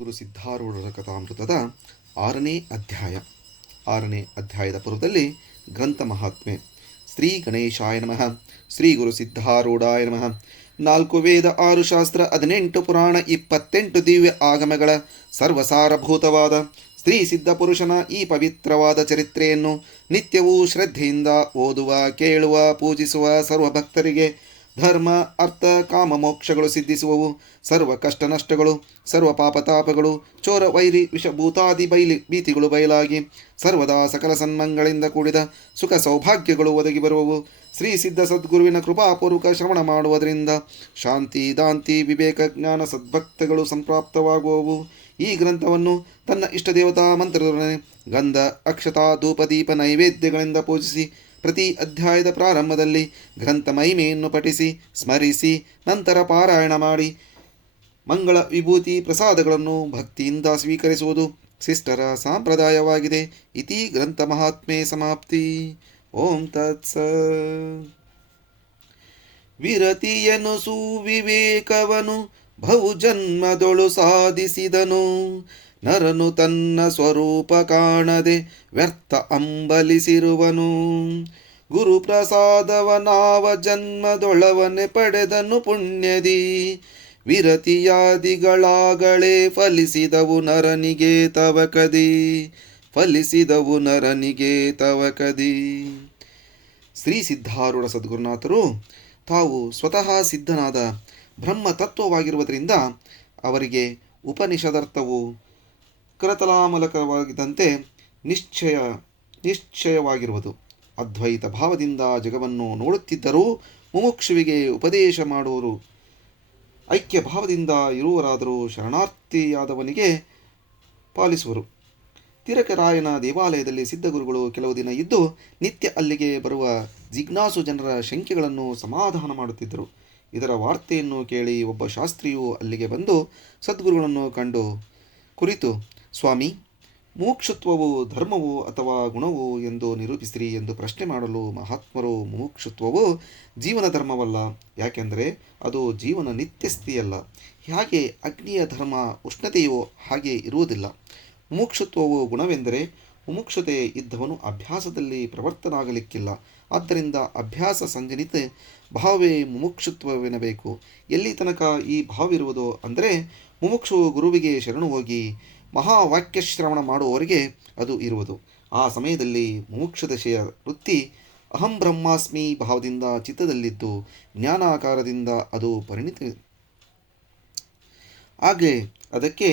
ಗುರು ಸಿದ್ಧಾರೂಢರ ಕಥಾಮೃತದ 6ನೇ ಅಧ್ಯಾಯದ ಪೂರ್ವದಲ್ಲಿ ಗ್ರಂಥ ಮಹಾತ್ಮೆ. ಶ್ರೀ ಗಣೇಶಾಯ ನಮಃ. ಶ್ರೀ ಗುರು ಸಿದ್ಧಾರೂಢಾಯ ನಮಃ. 4 ವೇದ, 6 ಶಾಸ್ತ್ರ, 18 ಪುರಾಣ, 28 ದಿವ್ಯ ಆಗಮಗಳ ಸರ್ವಸಾರಭೂತವಾದ ಸ್ತ್ರೀ ಸಿದ್ಧ ಪುರುಷನ ಈ ಪವಿತ್ರವಾದ ಚರಿತ್ರೆಯನ್ನು ನಿತ್ಯವೂ ಶ್ರದ್ಧೆಯಿಂದ ಓದುವ, ಕೇಳುವ, ಪೂಜಿಸುವ ಸರ್ವ ಭಕ್ತರಿಗೆ ಧರ್ಮ, ಅರ್ಥ, ಕಾಮ, ಮೋಕ್ಷಗಳು ಸಿದ್ಧಿಸುವವು. ಸರ್ವ ಕಷ್ಟ ನಷ್ಟಗಳು, ಸರ್ವ ಪಾಪತಾಪಗಳು, ಚೋರ, ವೈರಿ, ವಿಷಭೂತಾದಿ ಭೀತಿಗಳು ಬಯಲಾಗಿ ಸರ್ವದಾ ಸಕಲ ಸನ್ಮಂಗಳಿಂದ ಕೂಡಿದ ಸುಖ ಸೌಭಾಗ್ಯಗಳು ಒದಗಿ ಬರುವವು. ಶ್ರೀ ಸಿದ್ಧ ಸದ್ಗುರುವಿನ ಕೃಪಾಪೂರ್ವಕ ಶ್ರವಣ ಮಾಡುವುದರಿಂದ ಶಾಂತಿ, ದಾಂತಿ, ವಿವೇಕ, ಜ್ಞಾನ, ಸದ್ಭಕ್ತಗಳು ಸಂಪ್ರಾಪ್ತವಾಗುವವು. ಈ ಗ್ರಂಥವನ್ನು ತನ್ನ ಇಷ್ಟ ದೇವತಾ ಮಂತ್ರದೊಡನೆ ಗಂಧ, ಅಕ್ಷತಾ, ಧೂಪ, ದೀಪ, ನೈವೇದ್ಯಗಳಿಂದ ಪೂಜಿಸಿ ಪ್ರತಿ ಅಧ್ಯಾಯದ ಪ್ರಾರಂಭದಲ್ಲಿ ಗ್ರಂಥ ಮಹಿಮೆಯನ್ನು ಪಠಿಸಿ ಸ್ಮರಿಸಿ ನಂತರ ಪಾರಾಯಣ ಮಾಡಿ ಮಂಗಳ ವಿಭೂತಿ ಪ್ರಸಾದಗಳನ್ನು ಭಕ್ತಿಯಿಂದ ಸ್ವೀಕರಿಸುವುದು ಶಿಷ್ಟರ ಸಂಪ್ರದಾಯವಾಗಿದೆ. ಇತಿ ಗ್ರಂಥ ಮಹಾತ್ಮೆ ಸಮಾಪ್ತಿ. ಓಂ ತತ್ಸ. ವಿರತಿಯನು ಸುವಿವೇಕವನು ಬಹುಜನ್ಮದೊಳು ಸಾಧಿಸಿದನು. ನರನು ತನ್ನ ಸ್ವರೂಪ ಕಾಣದೆ ವ್ಯರ್ಥ ಅಂಬಲಿಸಿರುವನು. ಗುರುಪ್ರಸಾದವನಾವ ಜನ್ಮದೊಳವನೆ ಪಡೆದನು ಪುಣ್ಯದಿ. ವಿರತಿಯಾದಿಗಳಾಗಲೇ ಫಲಿಸಿದವು ನರನಿಗೆ ತವಕದಿ. ಶ್ರೀ ಸಿದ್ಧಾರೂಢ ಸದ್ಗುರುನಾಥರು ತಾವು ಸ್ವತಃ ಸಿದ್ಧನಾದ ಬ್ರಹ್ಮ ತತ್ವವಾಗಿರುವುದರಿಂದ ಅವರಿಗೆ ಉಪನಿಷದರ್ಥವು ಕರತಲಾಮಲಕವಾಗಿದ್ದಂತೆ ನಿಶ್ಚಯವಾಗಿರುವುದು. ಅದ್ವೈತ ಭಾವದಿಂದ ಜಗವನ್ನು ನೋಡುತ್ತಿದ್ದರೂ ಮುಮುಕ್ಷುವಿಗೆ ಉಪದೇಶ ಮಾಡುವರು. ಐಕ್ಯ ಭಾವದಿಂದ ಇರುವರಾದರೂ ಶರಣಾರ್ಥಿಯಾದವನಿಗೆ ಪಾಲಿಸುವರು. ತಿರಕರಾಯನ ದೇವಾಲಯದಲ್ಲಿ ಸಿದ್ಧಗುರುಗಳು ಕೆಲವು ದಿನ ಇದ್ದು ನಿತ್ಯ ಅಲ್ಲಿಗೆ ಬರುವ ಜಿಜ್ಞಾಸು ಜನರ ಶಂಕೆಗಳನ್ನು ಸಮಾಧಾನ ಮಾಡುತ್ತಿದ್ದರು. ಇದರ ವಾರ್ತೆಯನ್ನು ಕೇಳಿ ಒಬ್ಬ ಶಾಸ್ತ್ರಿಯು ಅಲ್ಲಿಗೆ ಬಂದು ಸದ್ಗುರುಗಳನ್ನು ಕುರಿತು, ಸ್ವಾಮಿ, ಮುಮುಕ್ಷುತ್ವವು ಧರ್ಮವು ಅಥವಾ ಗುಣವು ಎಂದು ನಿರೂಪಿಸಿರಿ ಎಂದು ಪ್ರಶ್ನೆ ಮಾಡಲು ಮಹಾತ್ಮರು, ಮುಮುಕ್ಷುತ್ವವು ಜೀವನ ಧರ್ಮವಲ್ಲ, ಯಾಕೆಂದರೆ ಅದು ಜೀವನ ನಿತ್ಯಸ್ಥಿತಿಯಲ್ಲ. ಹೇಗೆ ಅಗ್ನಿಯ ಧರ್ಮ ಉಷ್ಣತೆಯೋ ಹಾಗೆ ಇರುವುದಿಲ್ಲ. ಮುಮುಕ್ಷುತ್ವವು ಗುಣವೆಂದರೆ ಮುಮುಕ್ಷತೆ ಇದ್ದವನು ಅಭ್ಯಾಸದಲ್ಲಿ ಪ್ರವರ್ತನಾಗಲಿಕ್ಕಿಲ್ಲ. ಆದ್ದರಿಂದ ಅಭ್ಯಾಸ ಸಂಜನಿತ ಭಾವವೇ ಮುಮುಕ್ಷುತ್ವವೆನ್ನಬೇಕು. ಎಲ್ಲಿ ತನಕ ಈ ಭಾವವಿರುವುದೋ ಅಂದರೆ ಮುಮುಕ್ಷು ಗುರುವಿಗೆ ಶರಣು ಹೋಗಿ ಮಹಾವಾಕ್ಯ ಶ್ರವಣ ಮಾಡುವವರಿಗೆ ಅದು ಇರುವುದು. ಆ ಸಮಯದಲ್ಲಿ ಮುಮುಕ್ಷುದಶೆಯ ವೃತ್ತಿ ಅಹಂ ಬ್ರಹ್ಮಾಸ್ಮಿ ಭಾವದಿಂದ ಚಿತ್ತದಲ್ಲಿದ್ದು ಜ್ಞಾನಾಕಾರದಿಂದ ಅದು ಹಾಗೆ ಅದಕ್ಕೆ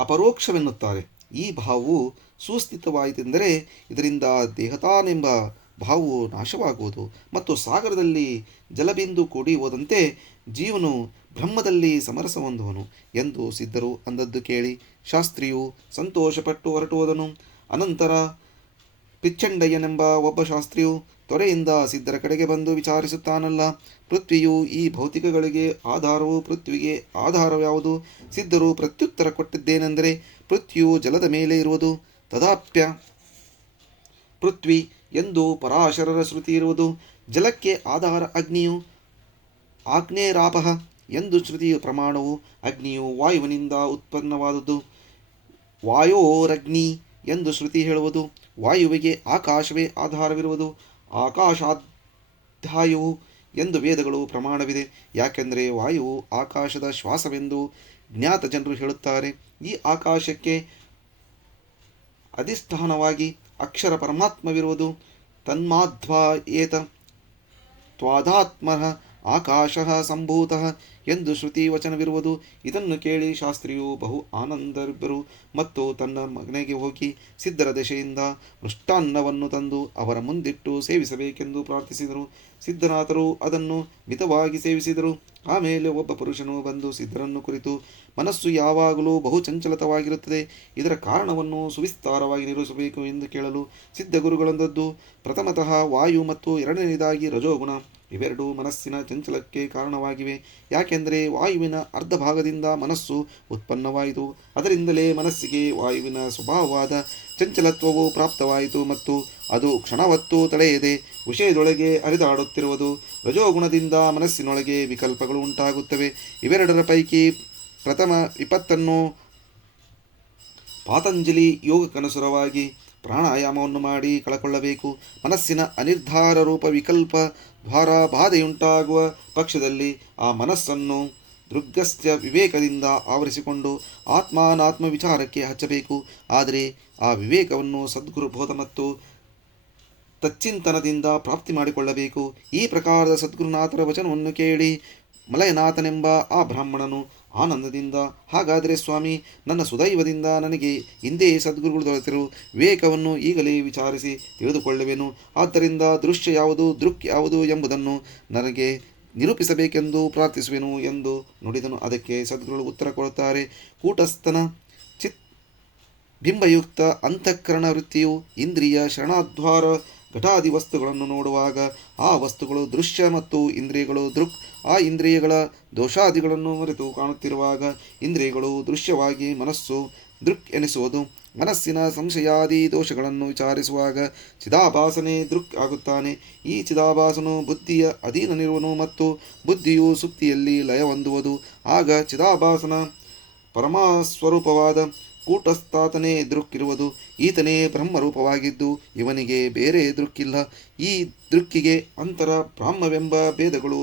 ಅಪರೋಕ್ಷವೆನ್ನುತ್ತಾರೆ. ಈ ಭಾವವು ಸುಸ್ಥಿತವಾಯಿತೆಂದರೆ ಇದರಿಂದ ದೇಹತಾನೆಂಬ ಭಾವವು ನಾಶವಾಗುವುದು ಮತ್ತು ಸಾಗರದಲ್ಲಿ ಜಲಬಿಂದು ಕೂಡಿ ಹೋದಂತೆ ಜೀವನು ಬ್ರಹ್ಮದಲ್ಲಿ ಸಮರಸ ಹೊಂದುವನು ಎಂದು ಸಿದ್ಧರು ಅಂದದ್ದು ಕೇಳಿ ಶಾಸ್ತ್ರಿಯು ಸಂತೋಷಪಟ್ಟು ಹೊರಟು ಹೋದನು. ಅನಂತರ ಪಿಚ್ಚಂಡಯ್ಯನೆಂಬ ಒಬ್ಬ ಶಾಸ್ತ್ರಿಯು ತೊರೆಯಿಂದ ಸಿದ್ಧರ ಕಡೆಗೆ ಬಂದು ವಿಚಾರಿಸುತ್ತಾನಲ್ಲ, ಪೃಥ್ವಿಯು ಈ ಭೌತಿಕಗಳಿಗೆ ಆಧಾರವು, ಪೃಥ್ವಿಗೆ ಆಧಾರವ್ಯಾವುದು? ಸಿದ್ಧರು ಪ್ರತ್ಯುತ್ತರ ಕೊಟ್ಟಿದ್ದೇನೆಂದರೆ, ಪೃಥ್ವಿಯು ಜಲದ ಮೇಲೆ ಇರುವುದು, ತದಾಪ್ಯ ಪೃಥ್ವಿ ಎಂದು ಪರಾಶರರ ಶ್ರುತಿ ಇರುವುದು. ಜಲಕ್ಕೆ ಆಧಾರ ಅಗ್ನಿಯು, ಆಗ್ನೇರಾಪಃ ಎಂದು ಶ್ರುತಿಯ ಪ್ರಮಾಣವು. ಅಗ್ನಿಯು ವಾಯುವಿನಿಂದ ಉತ್ಪನ್ನವಾದುದು, ವಾಯೋರಗ್ನಿ ಎಂದು ಶ್ರುತಿ ಹೇಳುವುದು. ವಾಯುವಿಗೆ ಆಕಾಶವೇ ಆಧಾರವಿರುವುದು, ಆಕಾಶಾಧ್ಯಾಯುವು ಎಂದು ವೇದಗಳು ಪ್ರಮಾಣವಿದೆ. ಯಾಕೆಂದರೆ ವಾಯುವು ಆಕಾಶದ ಶ್ವಾಸವೆಂದು ಜ್ಞಾತ ಜನರು ಹೇಳುತ್ತಾರೆ. ಈ ಆಕಾಶಕ್ಕೆ ಅಧಿಷ್ಠಾನವಾಗಿ ಅಕ್ಷರ ಪರಮಾತ್ಮವಿರುವುದು. ತನ್ಮಾಧ್ವಾ ಏತ ತ್ವಾದಾತ್ಮಃ ಆಕಾಶಃ ಸಂಭೂತಃ ಎಂದು ಶ್ರುತಿ ವಚನವಿರುವುದು. ಇದನ್ನು ಕೇಳಿ ಶಾಸ್ತ್ರಿಯು ಬಹು ಆನಂದರಿಬ್ಬರು ಮತ್ತು ತನ್ನ ಮಗನಿಗೆ ಹೋಗಿ ಸಿದ್ಧರ ದಶೆಯಿಂದ ಮೃಷ್ಟಾನ್ನವನ್ನು ತಂದು ಅವರ ಮುಂದಿಟ್ಟು ಸೇವಿಸಬೇಕೆಂದು ಪ್ರಾರ್ಥಿಸಿದರು. ಸಿದ್ಧನಾಥರು ಅದನ್ನು ಮಿತವಾಗಿ ಸೇವಿಸಿದರು. ಆಮೇಲೆ ಒಬ್ಬ ಪುರುಷನು ಬಂದು ಸಿದ್ಧರನ್ನು ಕುರಿತು, ಮನಸ್ಸು ಯಾವಾಗಲೂ ಬಹು ಚಂಚಲತವಾಗಿರುತ್ತದೆ, ಇದರ ಕಾರಣವನ್ನು ಸುವಿಸ್ತಾರವಾಗಿ ನಿರೂಪಿಸಬೇಕು ಎಂದು ಕೇಳಲು ಸಿದ್ಧಗುರುಗಳಂದದ್ದು, ಪ್ರಥಮತಃ ವಾಯು ಮತ್ತು ಎರಡನೆಯದಾಗಿ ರಜೋಗುಣ ಇವೆರಡೂ ಮನಸ್ಸಿನ ಚಂಚಲಕ್ಕೆ ಕಾರಣವಾಗಿವೆ. ಯಾಕೆಂದರೆ ವಾಯುವಿನ ಅರ್ಧ ಭಾಗದಿಂದ ಮನಸ್ಸು ಉತ್ಪನ್ನವಾಯಿತು. ಅದರಿಂದಲೇ ಮನಸ್ಸಿಗೆ ವಾಯುವಿನ ಸ್ವಭಾವವಾದ ಚಂಚಲತ್ವವು ಪ್ರಾಪ್ತವಾಯಿತು ಮತ್ತು ಅದು ಕ್ಷಣವತ್ತೂ ತಡೆಯದೆ ವಿಷಯದೊಳಗೆ ಹರಿದಾಡುತ್ತಿರುವುದು. ರಜೋಗುಣದಿಂದ ಮನಸ್ಸಿನೊಳಗೆ ವಿಕಲ್ಪಗಳು ಉಂಟಾಗುತ್ತವೆ. ಇವೆರಡರ ಪೈಕಿ ಪ್ರಥಮ ವಿಪತ್ತನ್ನು ಪಾತಂಜಲಿ ಯೋಗಕ್ಕನುಸಾರವಾಗಿ ಪ್ರಾಣಾಯಾಮವನ್ನು ಮಾಡಿ ಕಳಕೊಳ್ಳಬೇಕು. ಮನಸ್ಸಿನ ಅನಿರ್ಧಾರ ರೂಪ ವಿಕಲ್ಪ ದ್ವಾರ ಬಾಧೆಯುಂಟಾಗುವ ಪಕ್ಷದಲ್ಲಿ ಆ ಮನಸ್ಸನ್ನು ದೃಗ್ಗಸ್ತ್ಯ ವಿವೇಕದಿಂದ ಆವರಿಸಿಕೊಂಡು ಆತ್ಮಾನಾತ್ಮ ವಿಚಾರಕ್ಕೆ ಹಚ್ಚಬೇಕು. ಆದರೆ ಆ ವಿವೇಕವನ್ನು ಸದ್ಗುರು ಬೋಧ ಮತ್ತು ತಚ್ಚಿಂತನದಿಂದ ಪ್ರಾಪ್ತಿ ಮಾಡಿಕೊಳ್ಳಬೇಕು. ಈ ಪ್ರಕಾರದ ಸದ್ಗುರುನಾಥರ ವಚನವನ್ನು ಕೇಳಿ ಮಲಯನಾಥನೆಂಬ ಆ ಬ್ರಾಹ್ಮಣನು ಆನಂದದಿಂದ, ಹಾಗಾದರೆ ಸ್ವಾಮಿ, ನನ್ನ ಸುದೈವದಿಂದ ನನಗೆ ಹಿಂದೆ ಸದ್ಗುರುಗಳು ದೊರೆತಿರು, ವಿವೇಕವನ್ನು ಈಗಲೇ ವಿಚಾರಿಸಿ ತಿಳಿದುಕೊಳ್ಳುವೆನು. ಆದ್ದರಿಂದ ದೃಶ್ಯ ಯಾವುದು, ದೃಕ್ ಯಾವುದು ಎಂಬುದನ್ನು ನನಗೆ ನಿರೂಪಿಸಬೇಕೆಂದು ಪ್ರಾರ್ಥಿಸುವೆನು ಎಂದು ನುಡಿದನು. ಅದಕ್ಕೆ ಸದ್ಗುರುಗಳು ಉತ್ತರ ಕೊಡುತ್ತಾರೆ. ಕೂಟಸ್ಥನ ಚಿತ್ ಬಿಂಬಯುಕ್ತ ಅಂತಃಕರಣ ವೃತ್ತಿಯು ಇಂದ್ರಿಯ ಶರಣಾದ್ವಾರ ಘಟಾದಿ ವಸ್ತುಗಳನ್ನು ನೋಡುವಾಗ ಆ ವಸ್ತುಗಳು ದೃಶ್ಯ ಮತ್ತು ಇಂದ್ರಿಯಗಳು ದೃಕ್, ಆ ಇಂದ್ರಿಯಗಳ ದೋಷಾದಿಗಳನ್ನು ಮರೆತು ಕಾಣುತ್ತಿರುವಾಗ ಇಂದ್ರಿಯಗಳು ದೃಶ್ಯವಾಗಿ ಮನಸ್ಸು ದೃಕ್ ಎನಿಸುವುದು. ಮನಸ್ಸಿನ ಸಂಶಯಾದಿ ದೋಷಗಳನ್ನು ವಿಚಾರಿಸುವಾಗ ಚಿದಾಭಾಸನೆ ದೃಕ್ ಆಗುತ್ತಾನೆ. ಈ ಚಿದಾಭಾಸನು ಬುದ್ಧಿಯ ಅಧೀನನಿರುವನು ಮತ್ತು ಬುದ್ಧಿಯು ಸುಪ್ತಿಯಲ್ಲಿ ಲಯ ಹೊಂದುವುದು. ಆಗ ಚಿದಾಭಾಸನ ಪರಮಸ್ವರೂಪವಾದ ಕೂಟಸ್ಥಾತನೇ ದೃಕ್ಕಿರುವುದು. ಈತನೇ ಬ್ರಹ್ಮರೂಪವಾಗಿದ್ದು ಇವನಿಗೆ ಬೇರೆ ದೃಕ್ಕಿಲ್ಲ. ಈ ದೃಕ್ಕಿಗೆ ಅಂತರ ಬ್ರಹ್ಮವೆಂಬ ಭೇದಗಳು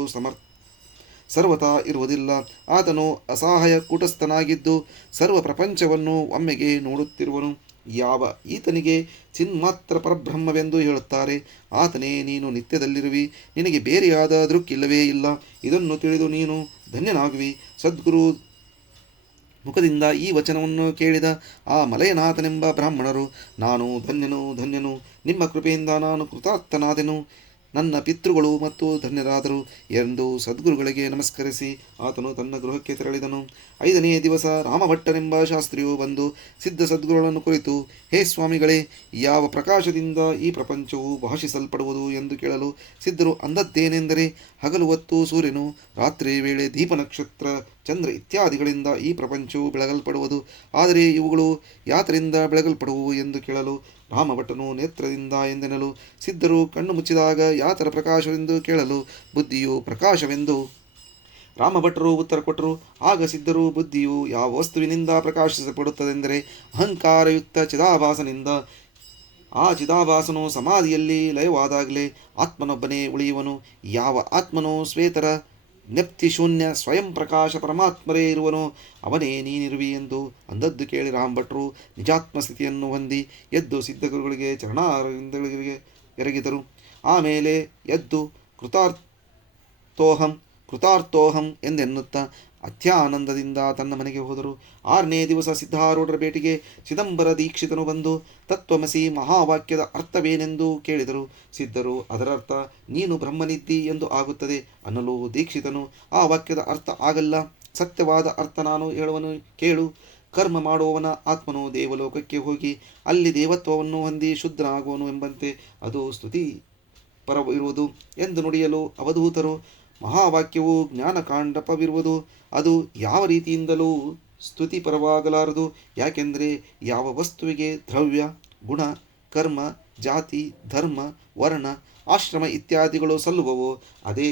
ಸರ್ವತಾ ಇರುವುದಿಲ್ಲ. ಆತನು ಅಸಹಾಯ ಕೂಟಸ್ಥನಾಗಿದ್ದು ಸರ್ವ ಪ್ರಪಂಚವನ್ನು ಒಮ್ಮೆಗೆ ನೋಡುತ್ತಿರುವನು. ಯಾವ ಈತನಿಗೆ ಚಿನ್ಮಾತ್ರ ಪರಬ್ರಹ್ಮವೆಂದು ಹೇಳುತ್ತಾರೆ, ಆತನೇ ನೀನು ನಿತ್ಯದಲ್ಲಿರುವಿ, ನಿನಗೆ ಬೇರೆಯಾದ ದೃಕ್ಕಿಲ್ಲವೇ ಇಲ್ಲ. ಇದನ್ನು ತಿಳಿದು ನೀನು ಧನ್ಯನಾಗುವಿ. ಸದ್ಗುರು ಮುಖದಿಂದ ಈ ವಚನವನ್ನು ಕೇಳಿದ ಆ ಮಲಯನಾಥನೆಂಬ ಬ್ರಾಹ್ಮಣರು, ನಾನು ಧನ್ಯನು ಧನ್ಯನು, ನಿಮ್ಮ ಕೃಪೆಯಿಂದ ನಾನು ಕೃತಾರ್ಥನಾದೆನು, ನನ್ನ ಪಿತೃಗಳು ಮತ್ತು ಧನ್ಯರಾದರು ಎಂದು ಸದ್ಗುರುಗಳಿಗೆ ನಮಸ್ಕರಿಸಿ ಆತನು ತನ್ನ ಗೃಹಕ್ಕೆ ತೆರಳಿದನು. 5ನೇ ದಿವಸ ರಾಮಭಟ್ಟನೆಂಬ ಶಾಸ್ತ್ರಿಯು ಬಂದು ಸಿದ್ಧ ಸದ್ಗುರುಗಳನ್ನು ಕುರಿತು, ಹೇ ಸ್ವಾಮಿಗಳೇ, ಯಾವ ಪ್ರಕಾಶದಿಂದ ಈ ಪ್ರಪಂಚವು ಭಾಷಿಸಲ್ಪಡುವುದು ಎಂದು ಕೇಳಲು ಸಿದ್ಧರು ಅಂದದ್ದೇನೆಂದರೆ, ಹಗಲು ಹೊತ್ತು ಸೂರ್ಯನು, ರಾತ್ರಿ ವೇಳೆ ದೀಪ ನಕ್ಷತ್ರ ಚಂದ್ರ ಇತ್ಯಾದಿಗಳಿಂದ ಈ ಪ್ರಪಂಚವು ಬೆಳಗಲ್ಪಡುವುದು. ಆದರೆ ಇವುಗಳು ಯಾತರಿಂದ ಬೆಳಗಲ್ಪಡುವು ಎಂದು ಕೇಳಲು ರಾಮಭಟ್ಟನು ನೇತ್ರದಿಂದ ಎಂದೆನಲು, ಸಿದ್ಧರು ಕಣ್ಣು ಮುಚ್ಚಿದಾಗ ಯಾತರ ಪ್ರಕಾಶವೆಂದು ಕೇಳಲು ಬುದ್ಧಿಯು ಪ್ರಕಾಶವೆಂದು ರಾಮಭಟ್ಟರು ಉತ್ತರ ಕೊಟ್ಟರು. ಆಗ ಸಿದ್ಧರು, ಬುದ್ಧಿಯು ಯಾವ ವಸ್ತುವಿನಿಂದ ಪ್ರಕಾಶಿಸಲ್ಪಡುತ್ತದೆಂದರೆ ಅಹಂಕಾರಯುಕ್ತ ಚಿದಾಭಾಸನಿಂದ. ಆ ಚಿದಾಭಾಸನು ಸಮಾಧಿಯಲ್ಲಿ ಲಯವಾದಾಗಲೇ ಆತ್ಮನೊಬ್ಬನೇ ಉಳಿಯುವನು. ಯಾವ ಆತ್ಮನು ಶ್ವೇತರ ಜ್ಞಪ್ತಿ ಶೂನ್ಯ ಸ್ವಯಂ ಪ್ರಕಾಶ ಪರಮಾತ್ಮರೇ ಇರುವನೋ ಅವನೇ ನೀನಿರುವಿ ಎಂದು ಅಂದದ್ದು ಕೇಳಿ ರಾಮಭಟ್ರು ನಿಜಾತ್ಮ ಸ್ಥಿತಿಯನ್ನು ಹೊಂದಿ ಎದ್ದು ಸಿದ್ಧಗುರುಗಳಿಗೆ ಚರಣಾರವಿಂದಗಳಿಗೆ ಎರಗಿದರು. ಆಮೇಲೆ ಎದ್ದು ಕೃತಾರ್ಥೋಹಂ ಎಂದೆನ್ನುತ್ತಾ ಅತ್ಯಾನಂದದಿಂದ ತನ್ನ ಮನೆಗೆ ಹೋದರು. 6ನೇ ದಿವಸ ಸಿದ್ಧಾರೂಢರ ಭೇಟಿಗೆ ಚಿದಂಬರ ದೀಕ್ಷಿತನು ಬಂದು ತತ್ವಮಸಿ ಮಹಾವಾಕ್ಯದ ಅರ್ಥವೇನೆಂದು ಕೇಳಿದರು. ಸಿದ್ಧರು ಅದರರ್ಥ ನೀನು ಬ್ರಹ್ಮನಿದ್ದಿ ಎಂದು ಆಗುತ್ತದೆ ಅನ್ನಲು ದೀಕ್ಷಿತನು, ಆ ವಾಕ್ಯದ ಅರ್ಥ ಆಗಲ್ಲ, ಸತ್ಯವಾದ ಅರ್ಥ ನಾನು ಹೇಳುವನು ಕೇಳು. ಕರ್ಮ ಮಾಡುವವನ ಆತ್ಮನು ದೇವಲೋಕಕ್ಕೆ ಹೋಗಿ ಅಲ್ಲಿ ದೇವತ್ವವನ್ನು ಹೊಂದಿ ಶುದ್ಧನಾಗುವನು ಎಂಬಂತೆ ಅದು ಸ್ತುತಿ ಪರವಿರುವುದು ಎಂದು ನುಡಿಯಲು ಅವಧೂತರು, ಮಹಾವಾಕ್ಯವು ಜ್ಞಾನಕಾಂಡಪವಿರುವುದು, ಅದು ಯಾವ ರೀತಿಯಿಂದಲೂ ಸ್ತುತಿಪರವಾಗಲಾರದು. ಯಾಕೆಂದರೆ ಯಾವ ವಸ್ತುವಿಗೆ ದ್ರವ್ಯ, ಗುಣ, ಕರ್ಮ, ಜಾತಿ, ಧರ್ಮ, ವರ್ಣ, ಆಶ್ರಮ ಇತ್ಯಾದಿಗಳು ಸಲ್ಲುವವೋ ಅದೇ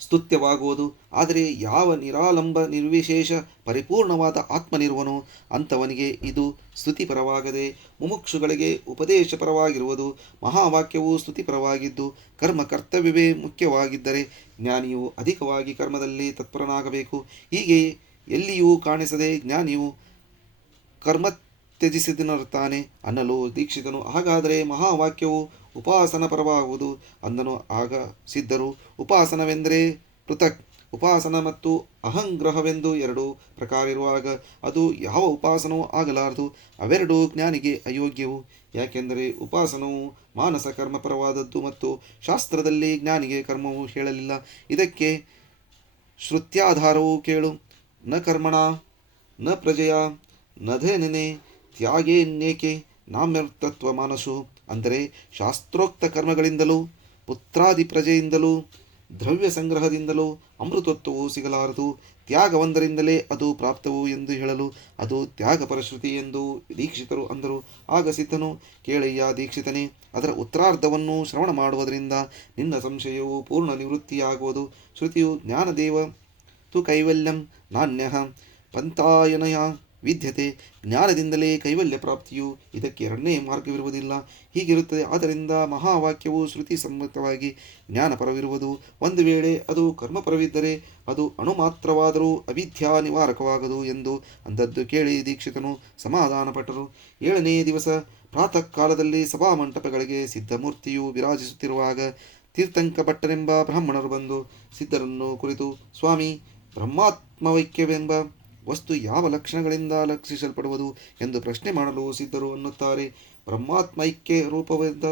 ಸ್ತುತ್ಯವಾಗುವುದು. ಆದರೆ ಯಾವ ನಿರಾಲಂಬ ನಿರ್ವಿಶೇಷ ಪರಿಪೂರ್ಣವಾದ ಆತ್ಮನಿರುವನೋ ಅಂಥವನಿಗೆ ಇದು ಸ್ತುತಿಪರವಾಗದೆ ಮುಮುಕ್ಷುಗಳಿಗೆ ಉಪದೇಶಪರವಾಗಿರುವುದು. ಮಹಾವಾಕ್ಯವು ಸ್ತುತಿಪರವಾಗಿದ್ದು ಕರ್ಮ ಕರ್ತವ್ಯವೇ ಮುಖ್ಯವಾಗಿದ್ದರೆ ಜ್ಞಾನಿಯು ಅಧಿಕವಾಗಿ ಕರ್ಮದಲ್ಲಿ ತತ್ಪರನಾಗಬೇಕು. ಹೀಗೆ ಎಲ್ಲಿಯೂ ಕಾಣಿಸದೆ ಜ್ಞಾನಿಯು ಕರ್ಮ ತ್ಯಜಿಸಿದನಿರುತ್ತಾನೆ ಅನ್ನಲು ದೀಕ್ಷಿತನು, ಹಾಗಾದರೆ ಮಹಾವಾಕ್ಯವು ಉಪಾಸನ ಪರವಾಗುವುದು ಅಂದನು. ಆಗ ಸಿದ್ಧರು, ಉಪಾಸನವೆಂದರೆ ಪೃಥಕ್, ಉಪಾಸನ ಮತ್ತು ಅಹಂಗ್ರಹವೆಂದು 2 ಪ್ರಕಾರ ಇರುವಾಗ ಅದು ಯಾವ ಉಪಾಸನವೂ ಆಗಲಾರದು. ಅವೆರಡೂ ಜ್ಞಾನಿಗೆ ಅಯೋಗ್ಯವು. ಯಾಕೆಂದರೆ ಉಪಾಸನವು ಮಾನಸ ಕರ್ಮಪರವಾದದ್ದು ಮತ್ತು ಶಾಸ್ತ್ರದಲ್ಲಿ ಜ್ಞಾನಿಗೆ ಕರ್ಮವು ಹೇಳಲಿಲ್ಲ. ಇದಕ್ಕೆ ಶ್ರುತ್ಯಾಧಾರವು ಕೇಳು. ನ ಕರ್ಮಣ ನ ಪ್ರಜೆಯ ನ ಧೇನನೆ ತ್ಯಾಗೇನ್ಯೇಕೆ ನಾಮ್ಯರ್ಥತ್ವ ಮಾನಸು. ಅಂದರೆ ಶಾಸ್ತ್ರೋಕ್ತ ಕರ್ಮಗಳಿಂದಲೂ ಪುತ್ರಾದಿ ಪ್ರಜೆಯಿಂದಲೂ ದ್ರವ್ಯ ಸಂಗ್ರಹದಿಂದಲೂ ಅಮೃತತ್ವವು ಸಿಗಲಾರದು. ತ್ಯಾಗವೊಂದರಿಂದಲೇ ಅದು ಪ್ರಾಪ್ತವು ಎಂದು ಹೇಳಲು ಅದು ತ್ಯಾಗ ಪರಶ್ರುತಿ ಎಂದು ದೀಕ್ಷಿತರು ಅಂದರು. ಆಗ ಸಿದ್ಧನು, ಕೇಳಯ್ಯ ದೀಕ್ಷಿತನೇ, ಅದರ ಉತ್ತರಾರ್ಧವನ್ನು ಶ್ರವಣ ಮಾಡುವುದರಿಂದ ನಿನ್ನ ಸಂಶಯವು ಪೂರ್ಣ ನಿವೃತ್ತಿಯಾಗುವುದು. ಶ್ರುತಿಯು ಜ್ಞಾನದೇವ ತು ಕೈವಲ್ಯಂ ನಾಣ್ಯ ಪಂಥಾಯನಯ ವಿದ್ಯತೆ. ಜ್ಞಾನದಿಂದಲೇ ಕೈವಲ್ಯ ಪ್ರಾಪ್ತಿಯು. ಇದಕ್ಕೆ ಎರಡನೇ ಮಾರ್ಗವಿರುವುದಿಲ್ಲ. ಹೀಗಿರುತ್ತದೆ. ಆದ್ದರಿಂದ ಮಹಾವಾಕ್ಯವು ಶ್ರುತಿ ಸಮ್ಮತವಾಗಿ ಜ್ಞಾನಪರವಿರುವುದು. ಒಂದು ವೇಳೆ ಅದು ಕರ್ಮಪರವಿದ್ದರೆ ಅದು ಅಣುಮಾತ್ರವಾದರೂ ಅವಿದ್ಯಾ ನಿವಾರಕವಾಗದು ಎಂದು ಅಂದದ್ದು ಕೇಳಿ ದೀಕ್ಷಿತನು ಸಮಾಧಾನಪಟ್ಟರು. 7ನೇ ದಿವಸ ಪ್ರಾತಃ ಕಾಲದಲ್ಲಿ ಸಭಾಮಂಟಪಗಳಿಗೆ ಸಿದ್ಧಮೂರ್ತಿಯು ವಿರಾಜಿಸುತ್ತಿರುವಾಗ ತೀರ್ಥಂಕ ಭಟ್ಟರೆಂಬ ಬ್ರಾಹ್ಮಣರು ಬಂದು ಸಿದ್ಧರನ್ನು ಕುರಿತು, ಸ್ವಾಮಿ, ಬ್ರಹ್ಮಾತ್ಮವೈಕ್ಯವೆಂಬ ವಸ್ತು ಯಾವ ಲಕ್ಷಣಗಳಿಂದ ಲಕ್ಷಿಸಲ್ಪಡುವುದು ಎಂದು ಪ್ರಶ್ನೆ ಮಾಡಲು ಸಿದ್ಧರು ಅನ್ನುತ್ತಾರೆ. ಬ್ರಹ್ಮಾತ್ಮೈಕ್ಯ ರೂಪವಾದ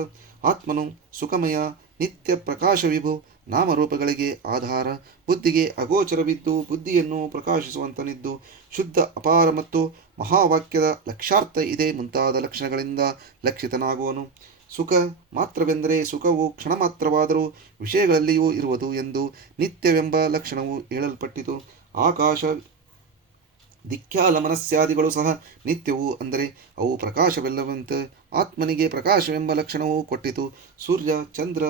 ಆತ್ಮನು ಸುಖಮಯ, ನಿತ್ಯ ಪ್ರಕಾಶವಿಭು, ನಾಮರೂಪಗಳಿಗೆ ಆಧಾರ, ಬುದ್ಧಿಗೆ ಅಗೋಚರವಿದ್ದು ಬುದ್ಧಿಯನ್ನು ಪ್ರಕಾಶಿಸುವಂತನಿದ್ದು, ಶುದ್ಧ, ಅಪಾರ ಮತ್ತು ಮಹಾವಾಕ್ಯದ ಲಕ್ಷ್ಯಾರ್ಥ ಇದೆ ಮುಂತಾದ ಲಕ್ಷಣಗಳಿಂದ ಲಕ್ಷಿತನಾಗುವನು. ಸುಖ ಮಾತ್ರವೆಂದರೆ ಸುಖವು ಕ್ಷಣ ಮಾತ್ರವಾದರೂ ವಿಷಯಗಳಲ್ಲಿಯೂ ಇರುವುದು ಎಂದು ನಿತ್ಯವೆಂಬ ಲಕ್ಷಣವು ಹೇಳಲ್ಪಟ್ಟಿತು. ಆಕಾಶ, ದಿಕ್ಕಾಲ, ಮನಸ್ಯಾದಿಗಳು ಸಹ ನಿತ್ಯವು, ಅಂದರೆ ಅವು ಪ್ರಕಾಶವೆಲ್ಲವಂತೆ ಆತ್ಮನಿಗೆ ಪ್ರಕಾಶವೆಂಬ ಲಕ್ಷಣವು ಕೊಟ್ಟಿತು. ಸೂರ್ಯ, ಚಂದ್ರ,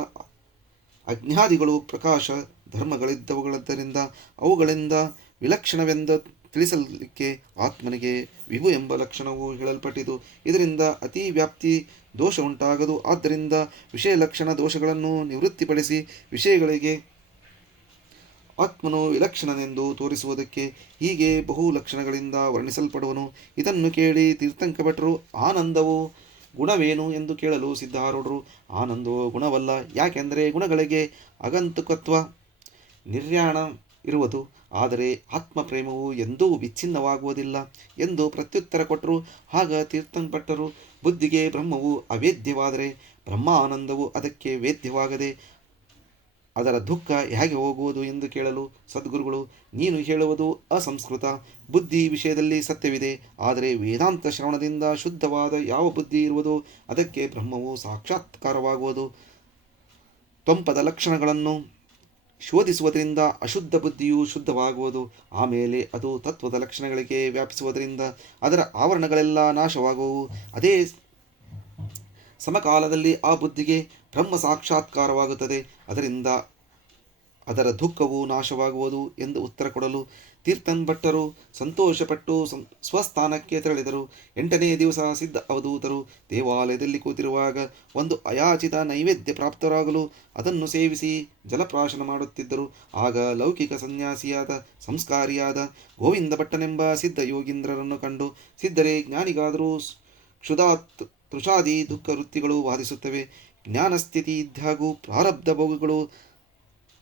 ಅಗ್ನ್ಯಾದಿಗಳು ಪ್ರಕಾಶ ಧರ್ಮಗಳಿದ್ದವುಗಳದ್ದರಿಂದ ಅವುಗಳಿಂದ ವಿಲಕ್ಷಣವೆಂದು ತಿಳಿಸಲಿಕ್ಕೆ ಆತ್ಮನಿಗೆ ವಿಭು ಎಂಬ ಲಕ್ಷಣವು ಹೇಳಲ್ಪಟ್ಟಿತು. ಇದರಿಂದ ಅತಿ ವ್ಯಾಪ್ತಿ ದೋಷ ಉಂಟಾಗದು. ಆದ್ದರಿಂದ ವಿಷಯ ಲಕ್ಷಣ ದೋಷಗಳನ್ನು ನಿವೃತ್ತಿಪಡಿಸಿ ವಿಷಯಗಳಿಗೆ ಆತ್ಮನು ವಿಲಕ್ಷಣನೆಂದು ತೋರಿಸುವುದಕ್ಕೆ ಹೀಗೆ ಬಹು ಲಕ್ಷಣಗಳಿಂದ ವರ್ಣಿಸಲ್ಪಡುವನು. ಇದನ್ನು ಕೇಳಿ ತೀರ್ಥಂಕ ಭಟ್ರು, ಆನಂದವು ಗುಣವೇನು ಎಂದು ಕೇಳಲು ಸಿದ್ಧಾರೂಢರು, ಆನಂದವು ಗುಣವಲ್ಲ, ಯಾಕೆಂದರೆ ಗುಣಗಳಿಗೆ ಆಗಂತುಕತ್ವ, ನಿರ್ಯಾಣ ಇರುವುದು, ಆದರೆ ಆತ್ಮಪ್ರೇಮವು ಎಂದೂ ವಿಚ್ಛಿನ್ನವಾಗುವುದಿಲ್ಲ ಎಂದು ಪ್ರತ್ಯುತ್ತರ ಕೊಟ್ಟರು. ಆಗ ತೀರ್ಥಂಕಭಟ್ಟರು, ಬುದ್ಧಿಗೆ ಬ್ರಹ್ಮವು ಅವೇದ್ಯವಾದರೆ ಬ್ರಹ್ಮಾನಂದವು ಅದಕ್ಕೆ ವೇದ್ಯವಾಗದೆ ಅದರ ದುಃಖ ಹೇಗೆ ಹೋಗುವುದು ಎಂದು ಕೇಳಲು ಸದ್ಗುರುಗಳು, ನೀನು ಹೇಳುವುದು ಅಸಂಸ್ಕೃತ. ಬುದ್ಧಿ ವಿಷಯದಲ್ಲಿ ಸತ್ಯವಿದೆ, ಆದರೆ ವೇದಾಂತ ಶ್ರವಣದಿಂದ ಶುದ್ಧವಾದ ಯಾವ ಬುದ್ಧಿ ಇರುವುದೋ ಅದಕ್ಕೆ ಬ್ರಹ್ಮವು ಸಾಕ್ಷಾತ್ಕಾರವಾಗುವುದು. ತ್ವಂಪದ ಲಕ್ಷಣಗಳನ್ನು ಶೋಧಿಸುವುದರಿಂದ ಅಶುದ್ಧ ಬುದ್ಧಿಯು ಶುದ್ಧವಾಗುವುದು. ಆಮೇಲೆ ಅದು ತತ್ವದ ಲಕ್ಷಣಗಳಿಗೆ ವ್ಯಾಪಿಸುವುದರಿಂದ ಅದರ ಆವರಣಗಳೆಲ್ಲ ನಾಶವಾಗುವವು. ಅದೇ ಸಮಕಾಲದಲ್ಲಿ ಆ ಬುದ್ಧಿಗೆ ಬ್ರಹ್ಮ ಸಾಕ್ಷಾತ್ಕಾರವಾಗುತ್ತದೆ, ಅದರಿಂದ ಅದರ ದುಃಖವು ನಾಶವಾಗುವುದು ಎಂದು ಉತ್ತರ ಕೊಡಲು ತೀರ್ಥಂಭಟ್ಟರು ಸಂತೋಷಪಟ್ಟು ಸ್ವಸ್ಥಾನಕ್ಕೆ ತೆರಳಿದರು. 8ನೇ ದಿವಸ ಸಿದ್ಧ ಅವಧೂತರು ದೇವಾಲಯದಲ್ಲಿ ಕೂತಿರುವಾಗ ಒಂದು ಅಯಾಚಿತ ನೈವೇದ್ಯ ಪ್ರಾಪ್ತರಾಗಲು ಅದನ್ನು ಸೇವಿಸಿ ಜಲಪ್ರಾಶನ ಮಾಡುತ್ತಿದ್ದರು. ಆಗ ಲೌಕಿಕ ಸನ್ಯಾಸಿಯಾದ ಸಂಸ್ಕಾರಿಯಾದ ಗೋವಿಂದ ಭಟ್ಟನೆಂಬ ಸಿದ್ಧ ಯೋಗೀಂದ್ರರನ್ನು ಕಂಡು, ಸಿದ್ಧರೇ, ಜ್ಞಾನಿಗಾದರೂ ಕ್ಷುಧಾತ್ ತೃಷಾದಿ ದುಃಖ ವೃತ್ತಿಗಳು ವಾದಿಸುತ್ತವೆ. ಜ್ಞಾನಸ್ಥಿತಿ ಇದ್ದಾಗೂ ಪ್ರಾರಬ್ಧ ಭೋಗಗಳು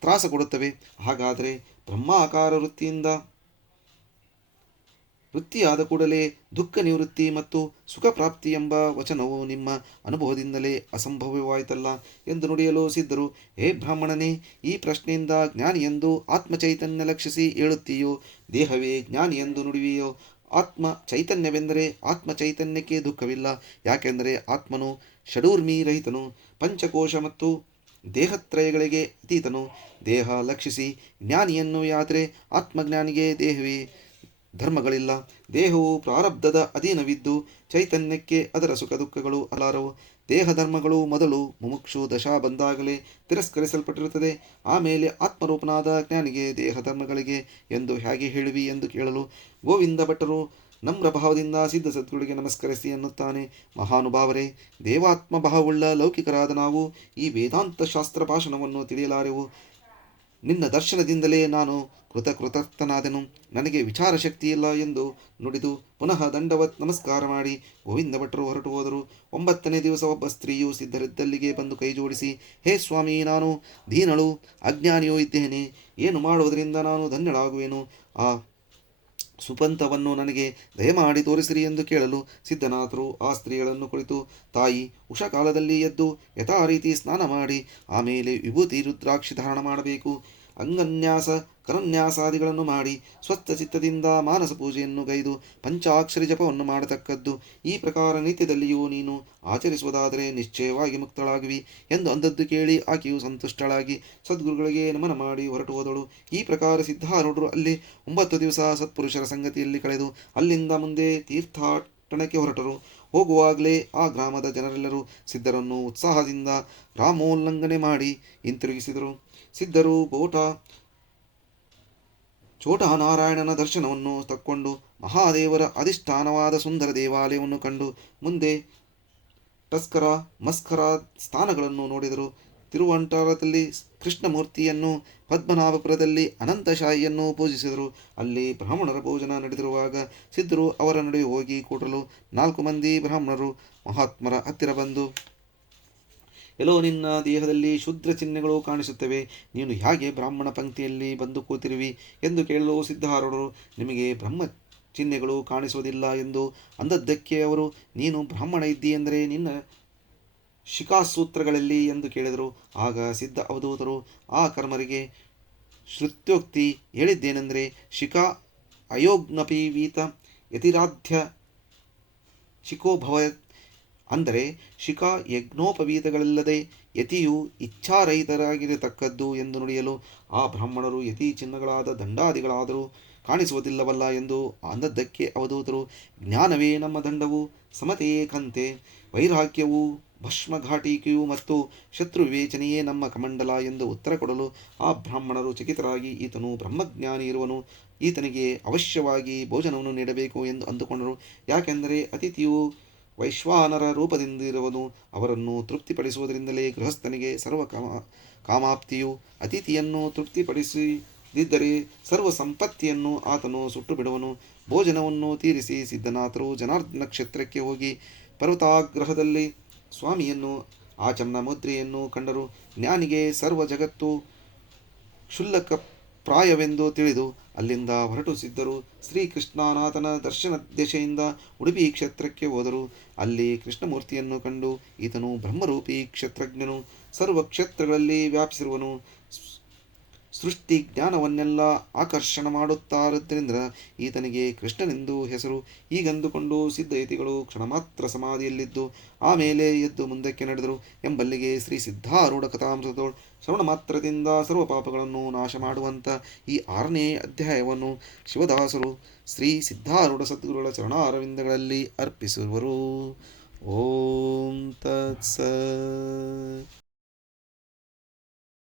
ತ್ರಾಸ ಕೊಡುತ್ತವೆ. ಹಾಗಾದರೆ ಬ್ರಹ್ಮಾಕಾರ ವೃತ್ತಿಯಾದ ಕೂಡಲೇ ದುಃಖ ನಿವೃತ್ತಿ ಮತ್ತು ಸುಖ ಪ್ರಾಪ್ತಿ ಎಂಬ ವಚನವು ನಿಮ್ಮ ಅನುಭವದಿಂದಲೇ ಅಸಂಭವವಾಯಿತಲ್ಲ ಎಂದು ನುಡಿಯಲು ಸಿದ್ಧರು, ಹೇ ಬ್ರಾಹ್ಮಣನೇ, ಈ ಪ್ರಶ್ನೆಯಿಂದ ಜ್ಞಾನಿಯೆಂದು ಆತ್ಮಚೈತನ್ಯ ಲಕ್ಷಿಸಿ ಹೇಳುತ್ತೀಯೋ, ದೇಹವೇ ಜ್ಞಾನಿಯೆಂದು ನುಡಿವಿಯೋ? ಆತ್ಮ ಚೈತನ್ಯವೆಂದರೆ ಆತ್ಮ ಚೈತನ್ಯಕ್ಕೆ ದುಃಖವಿಲ್ಲ, ಯಾಕೆಂದರೆ ಆತ್ಮನು ಷಡೂರ್ಮಿ ರಹಿತನು, ಪಂಚಕೋಶ ಮತ್ತು ದೇಹತ್ರಯಗಳಿಗೆ ಅತೀತನು. ದೇಹ ಲಕ್ಷಿಸಿ ಜ್ಞಾನಿಯನ್ನು ಯಾತ್ರೆ, ಆತ್ಮಜ್ಞಾನಿಗೆ ದೇಹವೇ ಧರ್ಮಗಳಿಲ್ಲ. ದೇಹವು ಪ್ರಾರಬ್ಧದ ಅಧೀನವಿದ್ದು ಚೈತನ್ಯಕ್ಕೆ ಅದರ ಸುಖ ದುಃಖಗಳು ಅಲಾರವು. ದೇಹ ಧರ್ಮಗಳು ಮೊದಲು ಮುಮುಕ್ಷು ದಶಾ ಬಂದಾಗಲೇ ತಿರಸ್ಕರಿಸಲ್ಪಟ್ಟಿರುತ್ತದೆ. ಆಮೇಲೆ ಆತ್ಮರೂಪನಾದ ಜ್ಞಾನಿಗೆ ದೇಹ ಧರ್ಮಗಳಿಗೆ ಎಂದು ಹೇಗೆ ಹೇಳುವಿ ಎಂದು ಕೇಳಲು ಗೋವಿಂದ ಭಟ್ಟರು ನಮ್ರ ಭಾವದಿಂದ ಸಿದ್ಧ ಸದ್ಗುರುಗಳಿಗೆ ನಮಸ್ಕರಿಸಿ ಅನ್ನುತ್ತಾನೆ, ಮಹಾನುಭಾವರೇ, ದೇವಾತ್ಮ ಭಾವವುಳ್ಳ ಲೌಕಿಕರಾದ ನಾವು ಈ ವೇದಾಂತ ಶಾಸ್ತ್ರ ಭಾಷಣವನ್ನು ತಿಳಿಯಲಾರೆವು. ನಿನ್ನ ದರ್ಶನದಿಂದಲೇ ನಾನು ಕೃತಕೃತಾರ್ಥನಾದೆನು, ನನಗೆ ವಿಚಾರ ಶಕ್ತಿಯಿಲ್ಲ ಎಂದು ನುಡಿದು ಪುನಃ ದಂಡವತ್ ನಮಸ್ಕಾರ ಮಾಡಿ ಗೋವಿಂದ ಭಟ್ಟರು ಹೊರಟು ಹೋದರು. 9ನೇ ದಿವಸ ಒಬ್ಬ ಸ್ತ್ರೀಯು ಸಿದ್ಧರಿದ್ದಲ್ಲಿಗೆ ಬಂದು ಕೈ ಜೋಡಿಸಿ, ಹೇ ಸ್ವಾಮಿ, ನಾನು ದೀನಳು ಅಜ್ಞಾನಿಯೂ ಇದ್ದೇನೆ. ಏನು ಮಾಡುವುದರಿಂದ ನಾನು ಧನ್ಯಳಾಗುವೆನು? ಆ ಸುಪಂಥವನ್ನು ನನಗೆ ದಯಮಾಡಿ ತೋರಿಸಿರಿ ಎಂದು ಕೇಳಲು ಸಿದ್ಧನಾಥರು ಆ ಸ್ತ್ರೀಗಳನ್ನು ಕುರಿತು, ತಾಯಿ, ಉಷಕಾಲದಲ್ಲಿ ಎದ್ದು ಯಥಾ ರೀತಿ ಸ್ನಾನ ಮಾಡಿ ಆಮೇಲೆ ವಿಭೂತಿ ರುದ್ರಾಕ್ಷಿ ಧಾರಣ ಮಾಡಬೇಕು. ಅಂಗನ್ಯಾಸ ಕರನ್ಯಾಸಾದಿಗಳನ್ನು ಮಾಡಿ ಸ್ವಸ್ಥ ಚಿತ್ತದಿಂದ ಮಾನಸ ಪೂಜೆಯನ್ನು ಗೈದು ಪಂಚಾಕ್ಷರಿ ಜಪವನ್ನು ಮಾಡತಕ್ಕದ್ದು. ಈ ಪ್ರಕಾರ ನಿತ್ಯದಲ್ಲಿಯೂ ನೀನು ಆಚರಿಸುವುದಾದರೆ ನಿಶ್ಚಯವಾಗಿ ಮುಕ್ತಳಾಗುವಿ ಎಂದು ಅಂದದ್ದು ಕೇಳಿ ಆಕೆಯು ಸಂತುಷ್ಟಳಾಗಿ ಸದ್ಗುರುಗಳಿಗೆ ನಮನ ಮಾಡಿ ಹೊರಟು ಹೋದಳು. ಈ ಪ್ರಕಾರ ಸಿದ್ಧಾರೂಢರು ಅಲ್ಲಿ 9 ದಿವಸ ಸತ್ಪುರುಷರ ಸಂಗತಿಯಲ್ಲಿ ಕಳೆದು ಅಲ್ಲಿಂದ ಮುಂದೆ ತೀರ್ಥಾಟನಕ್ಕೆ ಹೊರಟರು. ಹೋಗುವಾಗಲೇ ಆ ಗ್ರಾಮದ ಜನರೆಲ್ಲರೂ ಸಿದ್ಧರನ್ನು ಉತ್ಸಾಹದಿಂದ ರಾಮೋಲ್ಲಂಘನೆ ಮಾಡಿ ಹಿಂತಿರುಗಿಸಿದರು. ಸಿದ್ಧರು ಬೋಟ ಚೋಟನಾರಾಯಣನ ದರ್ಶನವನ್ನು ತಕ್ಕೊಂಡು ಮಹಾದೇವರ ಅಧಿಷ್ಠಾನವಾದ ಸುಂದರ ದೇವಾಲಯವನ್ನು ಕಂಡು ಮುಂದೆ ಟಸ್ಕರ ಮಸ್ಕರ ಸ್ಥಾನಗಳನ್ನು ನೋಡಿದರು. ತಿರುವಂಟರದಲ್ಲಿ ಕೃಷ್ಣಮೂರ್ತಿಯನ್ನು, ಪದ್ಮನಾಭಪುರದಲ್ಲಿ ಅನಂತಶಾಹಿಯನ್ನು ಪೂಜಿಸಿದರು. ಅಲ್ಲಿ ಬ್ರಾಹ್ಮಣರ ಭೋಜನ ನಡೆದಿರುವಾಗ ಸಿದ್ಧರು ಅವರ ನಡುವೆ ಹೋಗಿ ಕೂಡಲು 4 ಮಂದಿ ಬ್ರಾಹ್ಮಣರು ಮಹಾತ್ಮರ ಹತ್ತಿರ ಬಂದು, ಎಲ್ಲೋ ನಿನ್ನ ದೇಹದಲ್ಲಿ ಶೂದ್ರ ಚಿಹ್ನೆಗಳು ಕಾಣಿಸುತ್ತವೆ, ನೀನು ಹೇಗೆ ಬ್ರಾಹ್ಮಣ ಪಂಕ್ತಿಯಲ್ಲಿ ಬಂದು ಕೂತಿರುವಿ ಎಂದು ಕೇಳಲು ಸಿದ್ಧಾರೂಢರು, ನಿಮಗೆ ಬ್ರಹ್ಮ ಚಿಹ್ನೆಗಳು ಕಾಣಿಸುವುದಿಲ್ಲ ಎಂದು ಅಂದದ್ದಕ್ಕೆ ಅವರು, ನೀನು ಬ್ರಾಹ್ಮಣ ಇದ್ದೀಯೆಂದರೆ ನಿನ್ನ ಶಿಖಾಸೂತ್ರಗಳಲ್ಲಿ ಎಂದು ಕೇಳಿದರು. ಆಗ ಸಿದ್ಧ ಅವಧೂತರು ಆ ಕರ್ಮರಿಗೆ ಶ್ರುತ್ಯೋಕ್ತಿ ಹೇಳಿದ್ದೇನೆಂದರೆ, ಶಿಖಾ ಅಯೋಗ್ನಪೀವೀತ ಯತಿರಾಧ್ಯ ಶಿಖೋಭವ, ಅಂದರೆ ಶಿಖಾ ಯಜ್ಞೋಪವೀತಗಳಿಲ್ಲದೆ ಯತಿಯು ಇಚ್ಛಾರಹಿತರಾಗಿರತಕ್ಕದ್ದು ಎಂದು ನುಡಿಯಲು, ಆ ಬ್ರಾಹ್ಮಣರು ಯತಿ ಚಿಹ್ನಗಳಾದ ದಂಡಾದಿಗಳಾದರೂ ಕಾಣಿಸುವುದಿಲ್ಲವಲ್ಲ ಎಂದು ಅಂದದ್ದಕ್ಕೆ ಅವಧೂತರು, ಜ್ಞಾನವೇ ನಮ್ಮ ದಂಡವು, ಸಮತೆಯೇ ಕಂತೆ, ವೈರಾಗ್ಯವು ಭಸ್ಮಘಾಟಿಕೆಯು ಮತ್ತು ಶತ್ರು ವಿವೇಚನೆಯೇ ನಮ್ಮ ಕಮಂಡಲ ಎಂದು ಉತ್ತರ ಕೊಡಲು, ಆ ಬ್ರಾಹ್ಮಣರು ಚಕಿತರಾಗಿ, ಈತನು ಬ್ರಹ್ಮಜ್ಞಾನಿ ಇರುವನು, ಈತನಿಗೆ ಅವಶ್ಯವಾಗಿ ಭೋಜನವನ್ನು ನೀಡಬೇಕು ಎಂದು ಅಂದುಕೊಂಡರು. ಯಾಕೆಂದರೆ ಅತಿಥಿಯು ವೈಶ್ವಾನರ ರೂಪದಿಂದಿರುವನು, ಅವರನ್ನು ತೃಪ್ತಿಪಡಿಸುವುದರಿಂದಲೇ ಗೃಹಸ್ಥನಿಗೆ ಸರ್ವ ಕಾಮಾಪ್ತಿಯು. ಅತಿಥಿಯನ್ನು ತೃಪ್ತಿಪಡಿಸದಿದ್ದರೆ ಸರ್ವ ಸಂಪತ್ತಿಯನ್ನು ಆತನು ಸುಟ್ಟು ಬಿಡುವನು. ಭೋಜನವನ್ನು ತೀರಿಸಿ ಸಿದ್ಧನಾಥರು ಜನಾರ್ದನ ಕ್ಷೇತ್ರಕ್ಕೆ ಹೋಗಿ ಪರ್ವತಾಗ್ರಹದಲ್ಲಿ ಸ್ವಾಮಿಯನ್ನು ಆಚಮನ ಮುದ್ರೆಯನ್ನು ಕಂಡರು. ಜ್ಞಾನಿಗೆ ಸರ್ವ ಜಗತ್ತು ಕ್ಷುಲ್ಲಕ ಪ್ರಾಯವೆಂದು ತಿಳಿದು ಅಲ್ಲಿಂದ ಹೊರಟು ಸಿದ್ಧರು ಶ್ರೀಕೃಷ್ಣನಾಥನ ದರ್ಶನ ದೆಸೆಯಿಂದ ಉಡುಪಿ ಕ್ಷೇತ್ರಕ್ಕೆ ಹೋದರು. ಅಲ್ಲಿ ಕೃಷ್ಣಮೂರ್ತಿಯನ್ನು ಕಂಡು, ಈತನು ಬ್ರಹ್ಮರೂಪಿ ಕ್ಷೇತ್ರಜ್ಞನು, ಸರ್ವ ಕ್ಷೇತ್ರಗಳಲ್ಲಿ ವ್ಯಾಪಿಸಿರುವನು, ಸೃಷ್ಟಿ ಜ್ಞಾನವನ್ನೆಲ್ಲ ಆಕರ್ಷಣ ಮಾಡುತ್ತಾರುವುದರಿಂದ ಈತನಿಗೆ ಕೃಷ್ಣನೆಂದು ಹೆಸರು. ಹೀಗೆಂದುಕೊಂಡು ಸಿದ್ಧಯತಿಗಳು ಕ್ಷಣ ಮಾತ್ರ ಸಮಾಧಿಯಲ್ಲಿದ್ದು ಆಮೇಲೆ ಎದ್ದು ಮುಂದಕ್ಕೆ ನಡೆದರು ಎಂಬಲ್ಲಿಗೆ ಶ್ರೀ ಸಿದ್ಧಾರೂಢ ಕಥಾಮೃತದೋಳು ಶ್ರವಣ ಮಾತ್ರದಿಂದ ಸರ್ವ ಪಾಪಗಳನ್ನು ನಾಶ ಮಾಡುವಂಥ ಈ 6ನೇ ಅಧ್ಯಾಯವನ್ನು ಶಿವದಾಸರು ಶ್ರೀ ಸಿದ್ಧಾರೂಢ ಸದ್ಗುರುಗಳ ಚರಣಾರವಿಂದಗಳಲ್ಲಿ ಅರ್ಪಿಸುವರು. ಓಂ ತತ್ಸತ್.